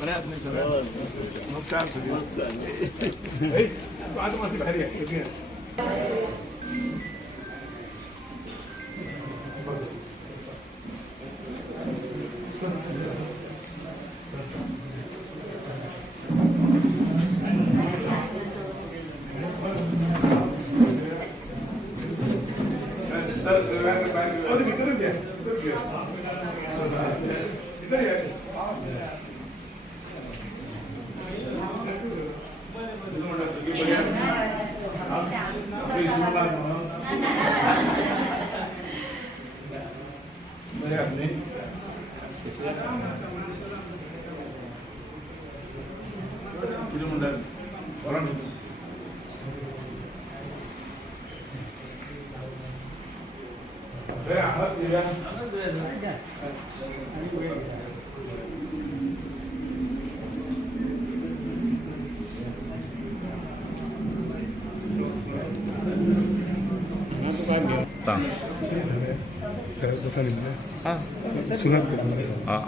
बऱ्या आहात नाही सगळ्या? नमस्कार सगळे. आज माझी भारी आहे.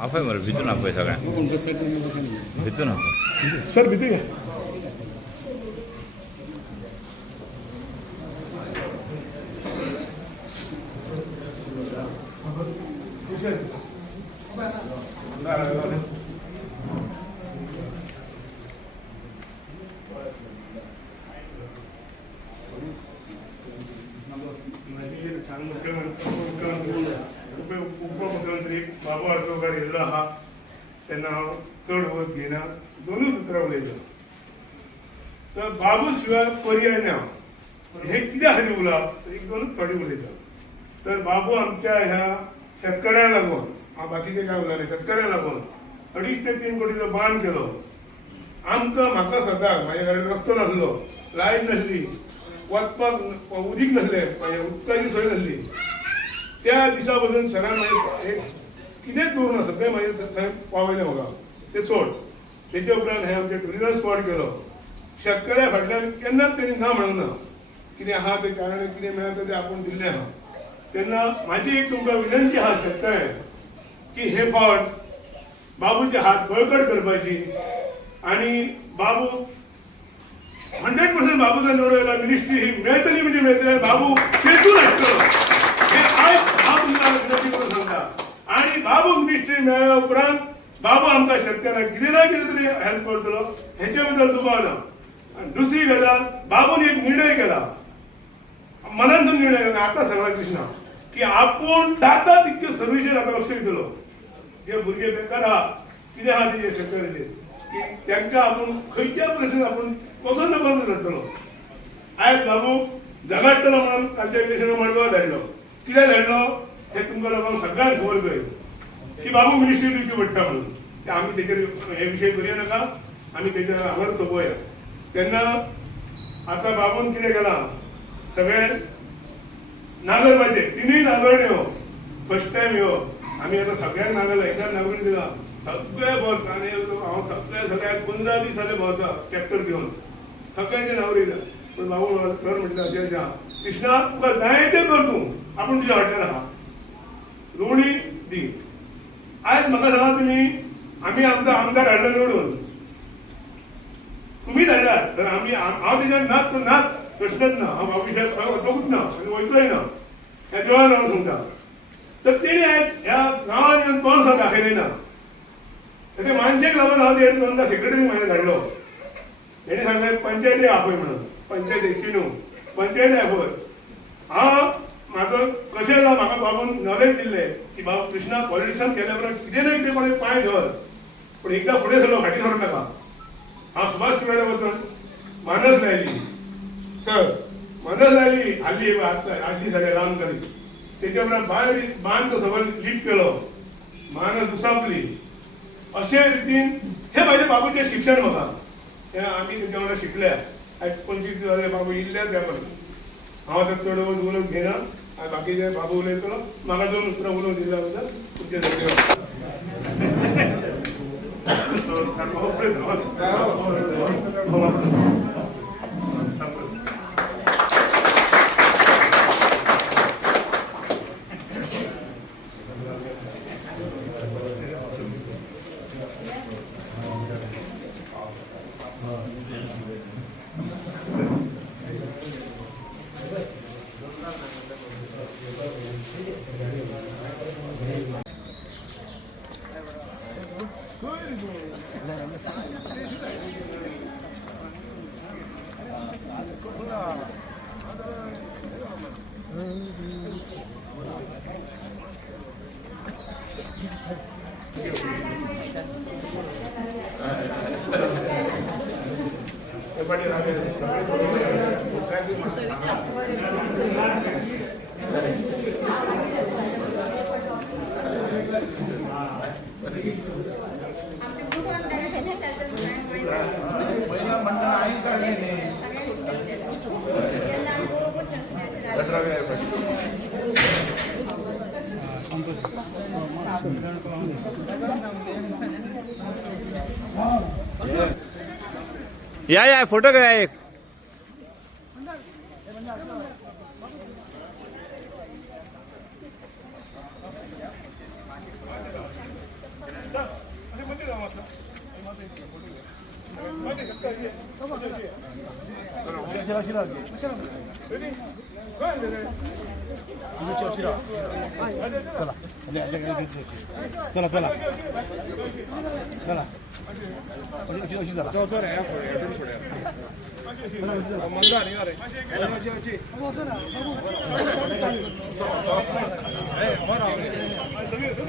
आपय मला भितून आपय सगळ्या भितून आप सर भीती घ्या. उपमुख्यमंत्री बाबू आजोबार येयलो हा त्यांना चढ वत घेना दोनूच उतरां उलयता. तर बाबू शिवाय पर्याय ना हे कित्या खातीर उलोवप एक दोनूच थोडी उलयता. तर बाबू आमच्या ह्या शेतकऱ्यांक लागून हांव बाकीचे काय उलयले शेतकऱ्यांक लागून 2.5 ते 3 कोटीचो बांद केलो. आमकां म्हाका सदांच म्हाज्या घरान रस्तो नासलो, लायट नासली, वचपाक उदीक नासलें, उदकाची सोय नासली. त्या दिसा पासून सरान म्हाजे कितेंच दवरूं सगळें म्हाजे पावयलें म्हाका तें सोड. तेच्या उपरांत हें आमचें टुरिजम स्पॉट केलो. शेतकऱ्या फाटल्यान केन्नाच तेणी ना म्हणूंक ना. कितें आहा तें कारण कितें मेळटा तें आपूण दिल्लें आहा. तेन्ना म्हाजी एक तुमकां विनंती आहा शेतकऱ्यांक की हे फावट बाबूचे हात बळकट करपाची आनी बाबू 100% बाबूचा निवडून येयला मिनिस्ट्री ही मेळटली म्हणजे मेळटली. बाबू तेतून आसतलो हे आयज हांव तुमकां विनंती करून सांगता. आनी बाबूक मिनिस्ट्री मेळ्ळ्या उपरांत बाबू आमकां शेतकऱ्यांक कितें ना कितें तरी हेल्प करतलो हेचे बद्दल दुबाव ना. आनी दुसरी गजाल बाबून एक निर्णय केला, मनांतून निर्णय केला आतां सांगला कृष्णा की आपूण जाता तितक्यो सर्विसेर आतां लक्ष दितलो. जे भुरगे बेकार आहा कितें आहा तेजे शेतकऱ्याचेर की तांकां आपूण खंयच्या परिस्थितीत आपूण कसो न कसो धरतलो. आयज बाबू झगडटलो म्हणून तांच्या इलेक्शनाक मडगांव धाडलो. कित्याक धाडलो हें तुमकां लोकांक सगळ्यांक खबर पळय की बाबू मिनिस्ट्री दिवची पडटा म्हणून. आमी तेचेर हे विशय करूं नाका, आमी तेचेर हांगाच सोंपोवया. तेन्ना आतां बाबून कितें केलां सगळे नागरपाचे 3 नागरण्यो फर्स्ट टायम ह्यो आमी आतां सगळ्यांक नागरला एकदां नागरून दिला. सगळे भोंवता आनी हांव सगळ्याक 15 दीस जाले भोंवता ट्रॅक्टर घेवन सगळ्यांचे नागरिक. पण बाबू सर म्हटलं अक्षरशः कृष्णा तुका जाय तें कर तूं, आपूण तुज्या फाटल्यान आहा, लोणी दी. आयज म्हाका सांगा तुमी आमी आमचो आमदार हाडलो निवडून, तुमी धाडलात तर आमी हांव तेच्यार नाच नाच प्रश्नच ना. हांव बाबूच्या वचोंकूच ना आनी वयचोय ना ह्या देवळान हांव सांगता. तर तेणी आयज ह्या गांवांत येवन तोंड सुद्दां दाखयलें ना. ते मानशेक लागून हांव ते दोनदा सेक्रेटरी म्हाका धाडलो. तेणी सांगलें पंचायती आपय म्हणून. पंचायती चिनू पंचायती आपय. हांव म्हाजो कशें जालां म्हाका बाबून नॉलेज दिल्लें की बाबू कृष्णा पॉलिटिक्सान केल्या उपरांत कितें ना कितें कोणें पांय धर पूण एकदां फुडें सरलो फाटीं सरूं नाका. हांव सुभाष शिवाडा वचून मानस लायली सर मानस लायली हाल्ली 8 दीस जाले राम करी. तेच्या उपरांत बांद तो सगळो लिफ्ट केलो, मानस उसापली. अशे रितीन हे म्हाजे बाबूचें शिक्षण म्हाका हें आमी तेच्या वांगडा शिकल्या. आयज 25 दीस जाले बाबू इल्ल्या त्या पण हांव आतां चड उलोवंक घेना. बाकीचे बाबू उलयतलो. म्हाका 2 उतरां उलोवंक दिल्या बद्दल तुमचे धन्यवाद. या फोटो घ्या एक.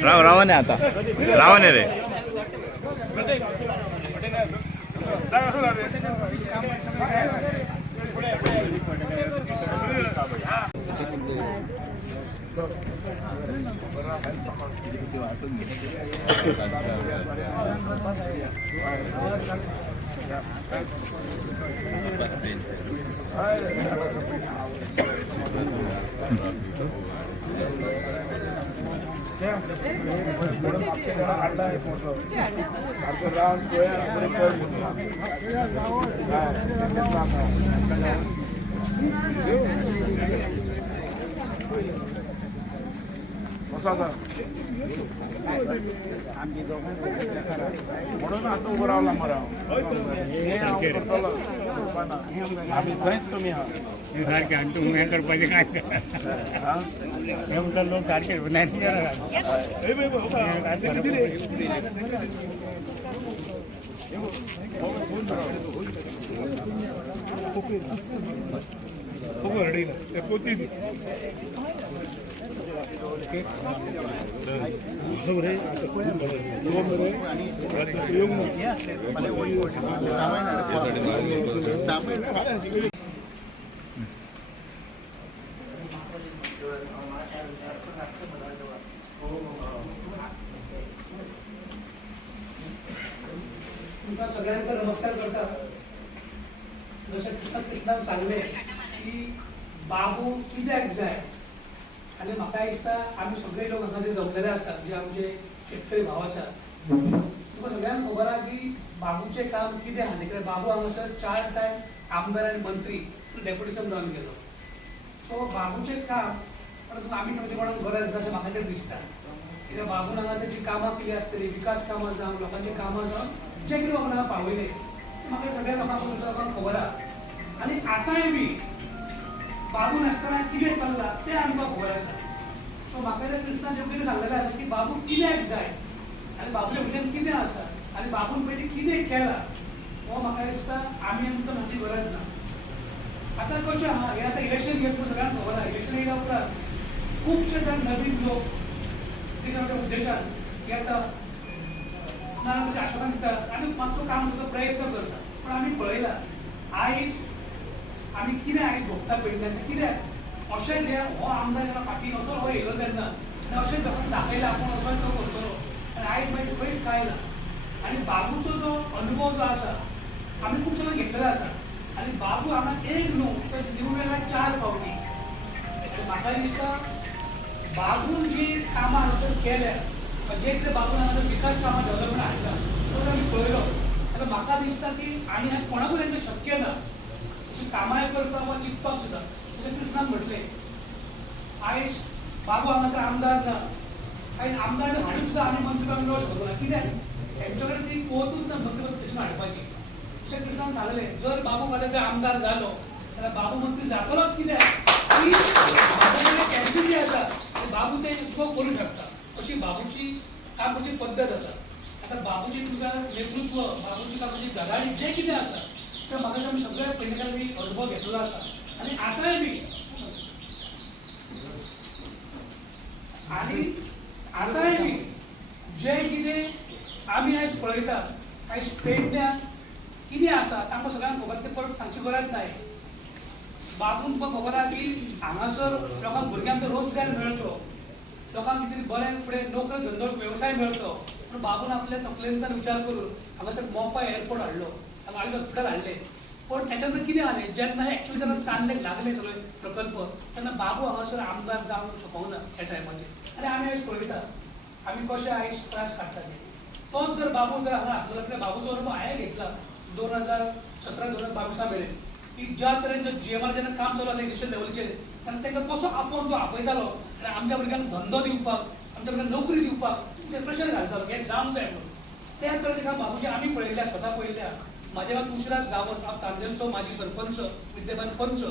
रावण आहे आता. रावण आहे रे. म्हणून आता उभं राहिला मला आम्ही खंयच कमी आहात सारखे आणि तुम्ही हे करपाचे काय हे म्हणतात लोक सारखे नाही तुमका सगळ्यांना नमस्कार करता. जशें कृष्णान सांगले की बाबू कित्याक जाय आनी म्हाका दिसता आमी सगळे लोक हांगा जे जमलेले आसात जे आमचे शेतकरी भाव आसात तुमकां सगळ्यांक खबर आहा की बाबूचें काम कितें आहा तें. कित्याक बाबू हांगासर 4 टायम आमदार आनी मंत्री डेप्युटेशन जावन गेलो. सो बाबूचें काम परंतु आमी थंय कोणाक गरज ना अशें म्हाका तरी दिसता. कित्याक बाबून हांगासर जी कामां केली आसतली विकास कामां जावं लोकांची कामां जावं जे कितें बाबून हांगा पावयले म्हाका सगळ्या लोकांक खबर आहा. आनी आतांय बी बाबू नासतना कितें चल्लां तें आमकां खबर आसा. सो म्हाका जर कृष्णान जें कितें सांगलेलें आसा की बाबू कित्याक जाय आनी बाबूच्या भितर कितें आसा आनी बाबून पयलीं कितें केलां हो म्हाका दिसता आमी आमकां हाची गरज ना. आतां कशें आहा हें आतां इलेक्शन घेतलो सगळ्यांक खबर आहा. इलेक्शन येयल्या उपरांत खुबशे जाण नवीन लोक ते उद्देशान येता म्हणजे आश्वासन दितात आनी मातसो काम करचो प्रयत्न करता. पूण आमी पळयलां आयज आमी कितें आयज भोगता पयल्यान कित्याक अशें जे हो आमदार जेन्ना फाटीं असो हो येयलो तेन्ना आनी अशें लोकांक दाखयलां आपूण असो तो करतलो आनी आयज मागीर खंयच कांय ना. आनी बाबूचो जो अनुभव जो आसा आमी खूब जाणां घेतलेलो आसा. आनी बाबू हांगा एक न्हू तर निवडून येयला 4 फावटी. म्हाका दिसता बाबून जी कामां हांगासर केल्या जे कितें बाबून हांगासर विकास कामां डेव्हलपमेंट हाडला तो आमी पळयलो. आतां म्हाका दिसता की आनी आयज कोणाकूय तांकां शक्य ना अशी कामां करपाक वा चिंतपाक सुद्दां. जशें कृष्णान म्हटलें आयज बाबू हांगासर आमदार ना आयज आमदार हाडून सुद्दां आमी मंत्रीपदाक मेळोवंक शकना. कित्याक तेंचे कडेन ती कोवतूच ना मंत्रीपद तेतून हाडपाची. जशें कृष्णान सांगलें जर बाबू फाल्यां जर आमदार जालो जाल्यार बाबू मंत्री जातलोच. कित्याक की बाबू कडेन कॅपॅसिटी आसा आनी बाबू तें सुद्दां करूंक शकता अशी बाबूची कामाची पद्दत आसा. आता बाबूजी तुका नेतृत्व बाबूजी कामाची धडाडी जे कितें आसा तें म्हाका आमी सगळ्या पेडणेकारांनी अनुभव घेतलेलो आसा. आनी आतांय बी जे कितें आमी आयज पळयतात आयज पेडण्यां कितें आसा तें आमकां सगळ्यांक खबर तें परत सांगची गरज ना. बाबून तुका खबर आहा की हांगासर लोकांक भुरग्यांक रोजगार मेळचो, लोकांक कितें बरें फुडें नोकरी धंदो वेवसाय मेळचो, पूण बाबून आपल्या तकलेंतल्यान विचार करून हांगासर मोपा एअरपोर्ट हाडलो, हांगा आळी हॉस्पिटल हाडलें. पण त्याच्या नंतर कितें जालें, जेन्ना एक्चुअली जेन्ना चालले लागले सगळे प्रकल्प तेन्ना बाबू हांगासर आमदार जावंक शकूंक ना त्या टायमाचेर. आनी आमी आयज पळयता आमी कशे आयज त्रास काडटा ते. तोच जर बाबू जर हांगा आसलो जाल्यार बाबूचो अनुभव हांवें घेतला 2017-2022 मेरेन, की ज्या तरेन GMR जेन्ना काम चालू जालें नॅशनल लेवलचेर तेन्ना तांकां कसो आपोवन तो आपयतालो आनी आमच्या भुरग्यांक धंदो दिवपाक, आमच्या भुरग्यांक नोकरी दिवपाक ते प्रेशर घालतालो हें जावंक जाय म्हणून. त्या तरेचें काम बाबूजी आमी पळयल्या, स्वता पळयल्या. म्हाजें नांव तुळशीदास गांवस, हांव तांजनचो माजी सरपंच, विद्यमान पंच.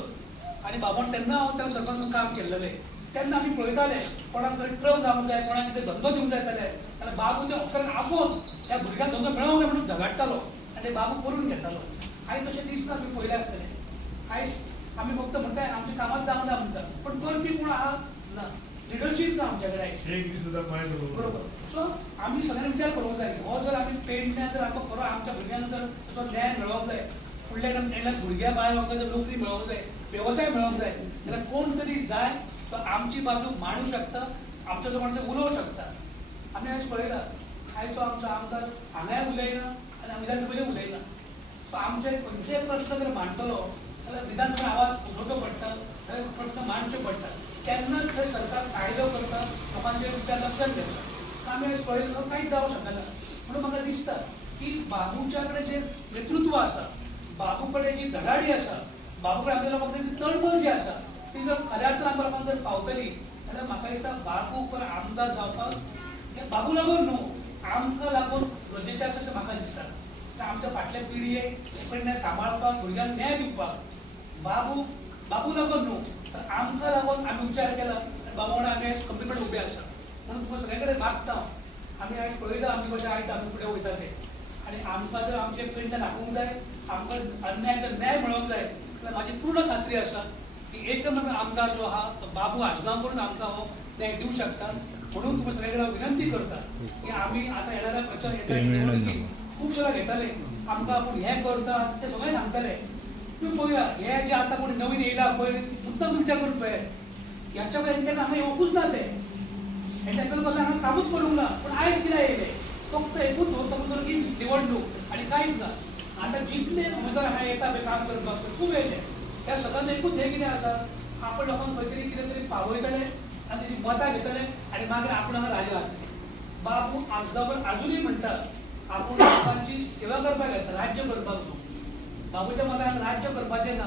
आनी बाबून तेन्ना हांव त्या सरपंच काम केल्लेलें. तेन्ना आमी पळयताले कोणाक जर ट्रक जावंक जाय, कोणाक कितें धंदो दिवंक जाय जाल्यार बाबू ते ऑफिसाक आपोवन त्या भुरग्यांक धंदो मेळोंक जाय म्हणून झगडटालो आनी ते बाबू करून घेतालो. आयज तशें दिसना आमी पळयलें आसतलें. आयज आमी फक्त म्हणटाय आमच्या कामात जावंक ना म्हणटा, पण करपी कोण आहा ना, लिडरशीप ना आमच्या कडेन आयज. एक दीस सुद्दां पांय दवरलो. बरोबर. सो आमी सगळ्यांनी विचार करूंक जाय, हो जर आमी पेडण्यां जर आमकां खरो आमच्या भुरग्यांक जर तो न्याय मेळोंक जाय, फुडल्या टायमार भुरग्या बाळ लोकांक जर नोकरी मेळोंक जाय, वेवसाय मेळोंक जाय, जाल्यार कोण तरी जाय तो आमची बाजू मांडूंक शकता, आमच्या लोकांचें उलोवंक शकता. आमी आयज पळयता आयचो आमचो आमदार हांगाय उलयना आनी विधानसभेचेर उलयना. सो आमचे खंयचेय प्रश्न जर मांडटलो जाल्यार विधानसभेत आवाज उठोवचो पडटा, थंय प्रश्न मांडचे पडटा. तेन्नाच थंय सरकार कायदो करता, लोकांचे विचार लक्षात घेता. आमी आयज पळयलो कांयच जावंक शकना. म्हणून म्हाका दिसता की बाबूच्या कडेन जें नेतृत्व आसा, बाबू कडेन जी धडाडी आसा, बाबू कडेन आपल्या लोकांक ती तळमळ जी आसा ती जर खऱ्या अर्थान आमच्या लोकांक जर पावतली जाल्यार म्हाका दिसता बाबू पर आमदार जावपाक हें बाबू लागून न्हू, आमकां लागून गरजेचें आसा अशें म्हाका दिसता. आमच्या फाटल्या पिळयेक पेडण्यां सांबाळपाक, भुरग्यांक न्याय दिवपाक बाबू लागून न्हू, तर आमकां लागून आमी विचार केला आनी बाबा वांगडा आमी आयज कंप्लीटमेंट उबे आसा. म्हणून तुका सगळे कडेन मागता, आमी आयज पळयता आमी कशें आयज आमी फुडें वयता ते. आनी आमकां जर आमचे पेडण्यां राखूंक जाय, आमकां अन्याय जर न्याय मेळोंक जाय जाल्यार म्हाजी पूर्ण खात्री आसा की एकमेव आमदार जो आहा तो बाबू आसगांवकरूच आमकां हो न्याय दिवंक शकता. म्हणून तुका सगळे कडेन विनंती करता की आमी आतां येणाऱ्या प्रचार निवडणुकीत खूब सगळे घेताले, आमकां आपूण हें करता ते सगळे सांगताले. तुम्ही पळोवया हे जे आतां कोणी नवीन येयला पळय, मुद्दाम विचार करून पळय, ह्याच्या पयलीं तेन्ना हांगा येवंकूच ना ते, हे तांकां कसलें हांगा कामूच करूंक ना. पूण आयज कित्याक येयले, फक्त एकूच दवरता की निवडणूक आनी कांयच ना. आतां जितले उमेदवार हांगा येता पळय काम करपाक खूब येयले. त्या सगळ्यांत एकूच हें कितें आसा, आपण लोकांक खंय तरी कितें तरी पावयतले आनी तेजी मतां घेतले आनी मागीर आपण हांगा राजा जातले. बाबू आजगांवर आजुनूय म्हणटा आपूण लोकांची सेवा करपाक येता, राज्य करपाक न्हू. बाबूच्या मतान राज्य करपाचें ना,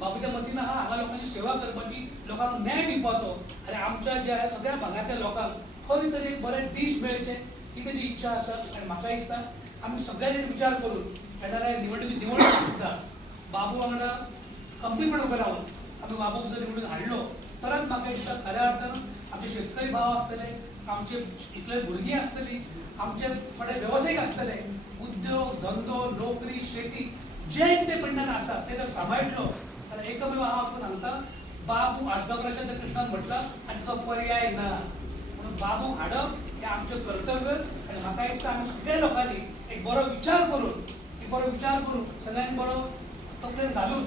बाबूच्या मतीन आहा हांगा लोकांची सेवा करपाची, लोकांक न्याय दिवपाचो आनी आमच्या ज्या सगळ्या भागांतल्या लोकांक खंय तरी बरें दीस मेळचे ही तेजी इच्छा आसा. आनी म्हाका दिसता आमी सगळ्यांनी विचार करून येणाऱ्या निवडणूक सुद्दां बाबू वांगडा कंप्लीटमेंट उबे रावन आमी बाबूक जर निवडून हाडलो तरच म्हाका दिसता खऱ्या अर्थान आमचे शेतकरी भाव आसतले, आमचे इतले भुरगीं आसतलीं, आमचे थोडे वेवसायीक आसतले, उद्योग धंदो नोकरी शेती जे कितें पेडण्यान आसा ते जर सांबाळटलो जाल्यार एकमेव हांव तुका सांगता बाबू आजगांवकाराच्या कृष्णान म्हटला आनी ताचो पर्याय ना. म्हणून बाबू हाडप हें आमचें कर्तव्य. आनी म्हाका दिसता आमी सगळ्या लोकांनी एक बरो विचार करून सगळ्यांनी बरो तकलेन घालून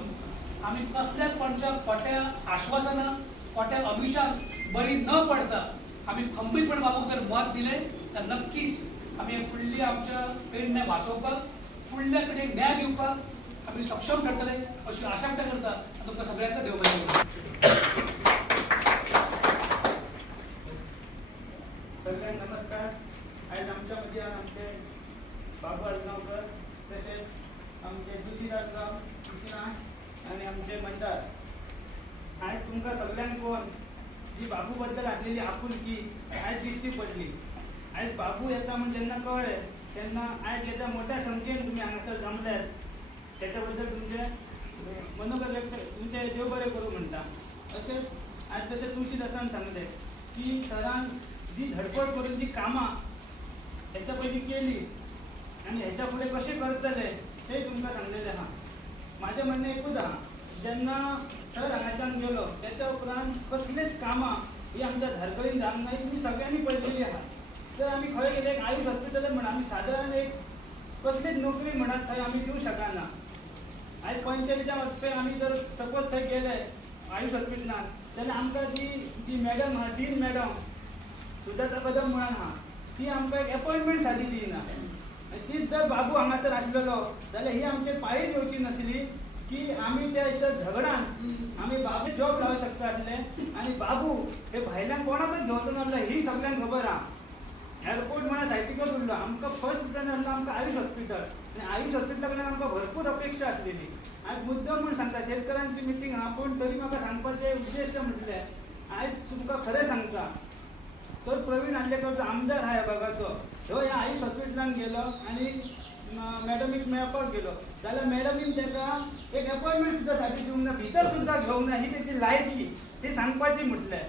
आमी कसल्याच कोणच्या खोट्या आश्वासनां खोट्या अमिशान बरी न पडता आमी खंबीरपणे बाबूक जर मत दिलें तर नक्कीच आमी फुडली आमच्या पेडण्यां वाचोवपाक, फुडल्या पिढीक न्याय दिवपाक आमी सक्षम ठरतले अशी आशा व्यक्त करता. आनी तुमकां सगळ्यांक देव बरें करूं. सगळ्यांक नमस्कार. आयज आमच्या मदीं आमचे बाबू आजगांवकर तशेंच आमचे तुळशीदास गांव कृष्णा आनी आमचे मंदार. आयज तुमकां सगळ्यांक पळोवन जी बाबू बद्दल आसलेली आपुलकी आयज दिश्टी पडली. आयज बाबू येता म्हण जेन्ना कळ्ळें तेन्ना आयज येता मोठ्या संख्येन तुमी हांगासर जमल्यात त्याच्या बद्दल तुमचे मनोगत व्यक्त तुमचे देव बरें करूं म्हणटा. तशेंच आयज तशें तुळशीदासान सांगलें की सरान जी धडपड करून जी कामां हेच्या पयलीं केली आनी हेच्या फुडें कशें करतले तें तुमकां सांगलेलें आहा. म्हाजें म्हणणें एकूच आहा, जेन्ना सर हांगाच्यान गेलो त्याच्या उपरांत कसलेच कामां ही आमच्या धारकळीन जावंक ना, ही तुमी सगळ्यांनी पळयलेली आहा. तर आम्ही खंय गेले एक आयुष हॉस्पिटल म्हणा आम्ही साधारण एक कसलीच नोकरी म्हणत थंय आम्ही दिवं शकना. आयज पंचायतीच्या वरपे आम्ही जर सपोज थंय गेले आयुष हॉस्पिटलांत जाल्यार आमकां जी मॅडम आहा डीन मॅडम सुजाता कदम म्हणून आहा ती आमकां एक अपॉइंटमेंट सादी दिना. तीच जर बाबू हांगासर आसलेलो जाल्यार ही आमची पाळीच येवची नासली की आम्ही त्या झगडान आम्ही बाबू जॉब लावू शकता आसले आणि बाबू हे भायल्यान कोणाकच घेवचो नासलो ही सगळ्यांक खबर आहा. एअरपोर्ट म्हणा सायटीकच उरलो आमकां फर्स्ट प्रिफरन्स आसलो आमकां आयुष हॉस्पिटल आनी आयुष हॉस्पिटला कडल्यान आमकां भरपूर अपेक्षा आसलेली. आयज मुद्दम म्हणून सांगता शेतकऱ्यांची मिटींग आहा पूण तरी म्हाका सांगपाचें उद्देश म्हटले आयज तुमकां खरें सांगता तर प्रवीण आंडेकर आमदार आहा ह्या भागाचो ह्यो ह्या आयुष हॉस्पिटलांत गेलो आनी मॅडमीक मेळपाक गेलो जाल्यार मॅडमीन ताका एक अपॉइंटमेंट सुद्दां सारकी दिवंक ना भितर सुद्दां घेवंक ना ही तेची लायकी ही सांगपाची म्हटलें.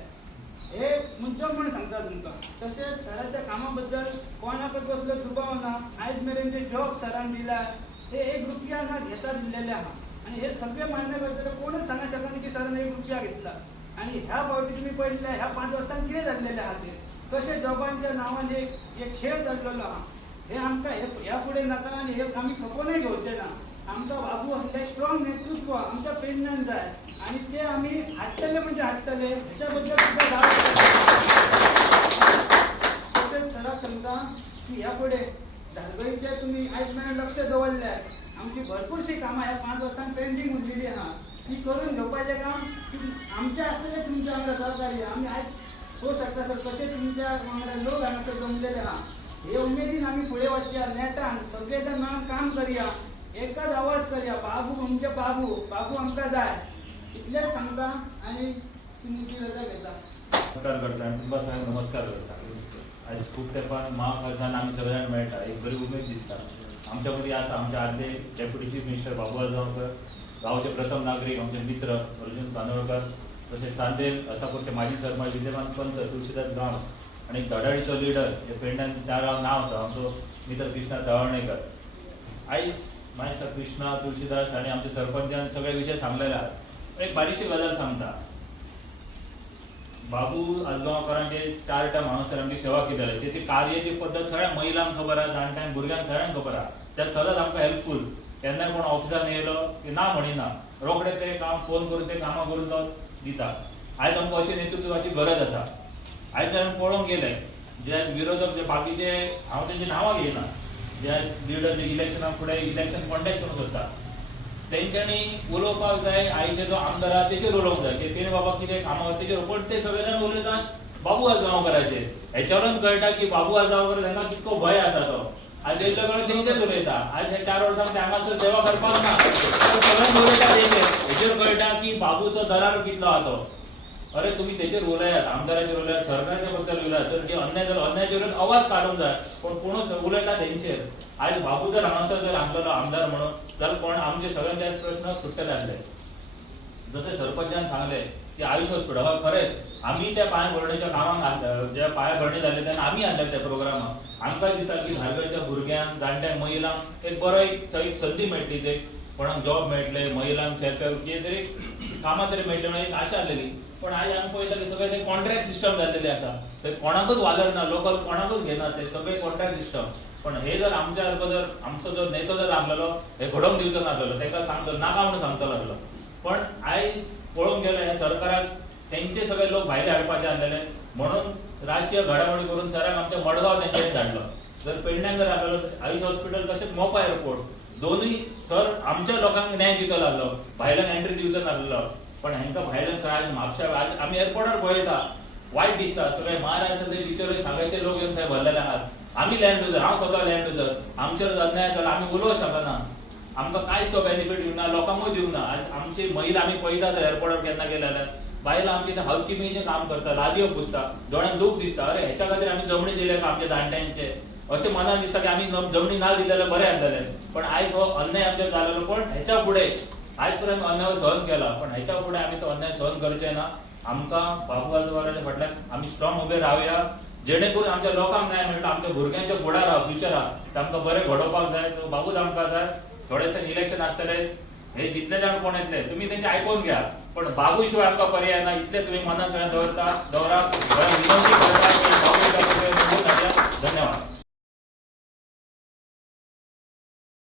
हे मुद्दम म्हणून सांगता तुमकां. तशेंच सराच्या कामा बद्दल कोणाकच कसलो दुबाव ना. आयज मेरेन जे जॉब सरान दिला ते ₹1 ना घेता दिल्लेले आहा आनी हे सगळे मान्य करतले कोणूच सांगूंक शकना की सरान ₹1 घेतला. आनी ह्या फावटी तुमी पळयलें ह्या 5 वर्सांत कितें जाल्लेलें आहा ते कशे जॉबांच्या नांवान एक खेळ चल्लेलो आहा. हे आमकां ह्या फुडें नाका आनी हे आमी खपोनूय घेवचे ना. आमकां बाबू असले स्ट्रॉंग नेतृत्व आमच्या पेडण्यान जाय आणि ते आम्ही हाडटले म्हणजे हाडटले ह्याच्याबद्दल सुद्धा तसेच सराक सांगता की ह्या फुडें धारगळीचे तुम्ही आयज मेरेन लक्ष दवरल्यार आमची भरपूरशी कामां ह्या 5 वर्सांत पेंडींग उरलेली आहा ती करून घेवपाचें काम आमचें आसलेलें तुमच्या वांगडा सहकार्य. आमी आयज पळोवंक शकता सर कशे तुमच्या वांगडा लोक हांगासर जमलेले आहा. हे उमेदीन आमी फुडें वचया नेटान सगळे जण मेळून काम करया एकच आवाज करया बाबू म्हणजे बाबू बाबू आमकां जाय इतलेंच सांगता आनी तुमची रजा घेता. नमस्कार करता आनी तुमकां सगळ्यांक नमस्कार करता. आयज खूब तेंपान महाखासदान आमी सगळे जाण मेळटा एक बरी उमेद दिसता. आमच्या मदीं आसा आमचे आदले डेप्युटी चीफ मिनिस्टर बाबू आजगांवकर गांवचे प्रथम नागरीक आमचे मित्र अर्जुन कांदोळकर तशेंच चांदेल असापूरचे माजी सरपंच विद्यमान पंच तुळशीदास गांव आनी धडाडीचो लिडर जे पेडण्यान त्या गांव नांव आसा आमचो मित्र कृष्णा तळवणेकर. आयज मायसा कृष्णा तुळशीदास आनी आमचे सरपंचान सगळे विशय सांगलेले आहात. एक बारीकशी गजाल सांगता. बाबू आजगांवकरांचे 4 टर्म हांगासर आमची सेवा केलेली तेची कार्याची पद्दत सगळ्या महिलांक खबर आहा जाणट्यांक भुरग्यांक सगळ्यांक खबर आहा. त्यात सदांच आमकां हेल्पफूल केन्नाय कोण ऑफिसान येयलो की ना म्हणिना रोखडे ते काम फोन करून ते कामां करून तो दिता. आयज आमकां अशें नेतृत्वाची गरज आसा. आयज आमी पळोवंक गेले जे विरोधक जे बाकीचे हांव तेंची नांवां घेयना जे लिडर जे इलेक्शना फुडें इलेक्शन कॉन्टेस्ट करूंक सोदता तेंच्यांनी उलोवपाक जाय. आयचे जो आमदार आहा तेचेर उलोवंक जाय की तेणे बाबा कितें कामां तेचेर पण ते सगळे जाण उलयतात बाबू आजगांवकराचेर. हेच्यावरून कळटा की बाबू आजगांवकर तांकां कितको भंय आसा तो. आयज येयल्लो वेळार तेंचेच उलयता. आयज हे 4 वर्सां ते हांगासर सेवा करपाक ना सगळ्यांक उलयता तेचेर. हेचेर कळटा की बाबूचो दरार कितलो आहा तो. अरे तुम्ही तेचेर उलयात आमदाराचेर उलयात सरकाराच्या बद्दल उलयात तर जे अन्याय जालो अन्यायाच्या विरोधात आवाज काडूंक जाय पण कोणूच उलयता तेंचेर. आयज बाबू जर हांगासर जर हांगलो आमदार म्हणून जाल्यार कोण आमचे सगळ्यांचे प्रश्न सुट्टे जाल्ले. जसे सरपंचान सांगले की आयुष हॉस्पिटल खरेंच आमी त्या पांयभरणीच्या कामाक जे पांयभरणी जाल्ले तेन्ना आमी हाडले त्या प्रोग्रामाक. आमकां दिसता की धारगळच्या भुरग्यांक जाणट्यांक महिलांक एक बरो एक संदी मेळटली ते कोणाक जॉब मेळटले महिलांक सेल्फ हेल्प कितें तरी कामां तरी मेळटली म्हणून एक आशा आसलेली. पण आयज आमी पळयता की सगळे ते कॉन्ट्रॅक्ट सिस्टम जाल्लेले आसा. ते कोणाकूच वालरना लोकल कोणाकूच घेना ते सगळे कॉन्ट्रॅक्ट सिस्टम. पण हे जर आमच्या सारको जर आमचो जर नेतो जर आसलेलो हे घडोवंक दिवचो नासलेलो ताका सांगतलो नाका म्हणून सांगतलो आसलो. पण आयज पळोवंक गेल्यार ह्या सरकाराक तेंचे सगळे लोक भायले हाडपाचे आसलेले म्हणून राजकीय घडामोडी करून सराक आमच्या मडगांव तेंचेच धाडलो. जर पेडण्यान जर आसलेलो आयुष हॉस्पिटल तशेंच मोपा एअरपोर्ट दोनूय सर आमच्या लोकांक न्याय दितलो आसलो भायल्यान एंट्री दिवचो नासलो. पण हांकां भायल्यान आज म्हापशा आज आमी एअरपोर्टार पळयता वायट दिसता. सगळे महाराष्ट्र ते टिचर सांगायचे लोक येवन थंय भरलेले आहात. आमी लँड युजर हांव स्वता लँड युजर आमचेर अन्याय जालो आमी उलोवंक शकना. आमकां कांयच तो बेनिफीट दिवना लोकांकूय दिवंक ना. आज आमची महिला आमी पळयता तर एअरपोर्टार केन्ना गेले जाल्यार बायलां आमची हाऊस किपींगेचें काम करता लादयो पुसता दोळ्यान दूख दिसता. अरे हेच्या खातीर आमी जमणी दिले का आमच्या जाणट्यांचे अशें मनान दिसता की आमी जमणी ना दिले जाल्यार बरें जातलें. पण आयज हो अन्याय आमचेर जालेलो पण हेच्या फुडें आयज पर्यंत अन्याय सहन केला पण हेच्या फुडें आमी तो अन्याय सहन करचे ना. आमकां बाबू आजगांवकराच्या फाटल्यान आमी स्ट्रॉंग उबे रावया जेणे करून आमच्या लोकांक न्याय मेळटा आमच्या भुरग्यांच्या फुडार फ्युचराक आमकां बरें घडोवपाक जाय. बाबूच आमकां जाय. थोडेशें इलेक्शन आसतलें हे जितले जाण कोण येतले तुम्ही तेंचे आयकून घ्या. पण बाबू शिवाय आमकां पर्याय ना. इतले तुम्ही मनात सगळ्यांना दवरा विनंती करता की बाबू धन्यवाद.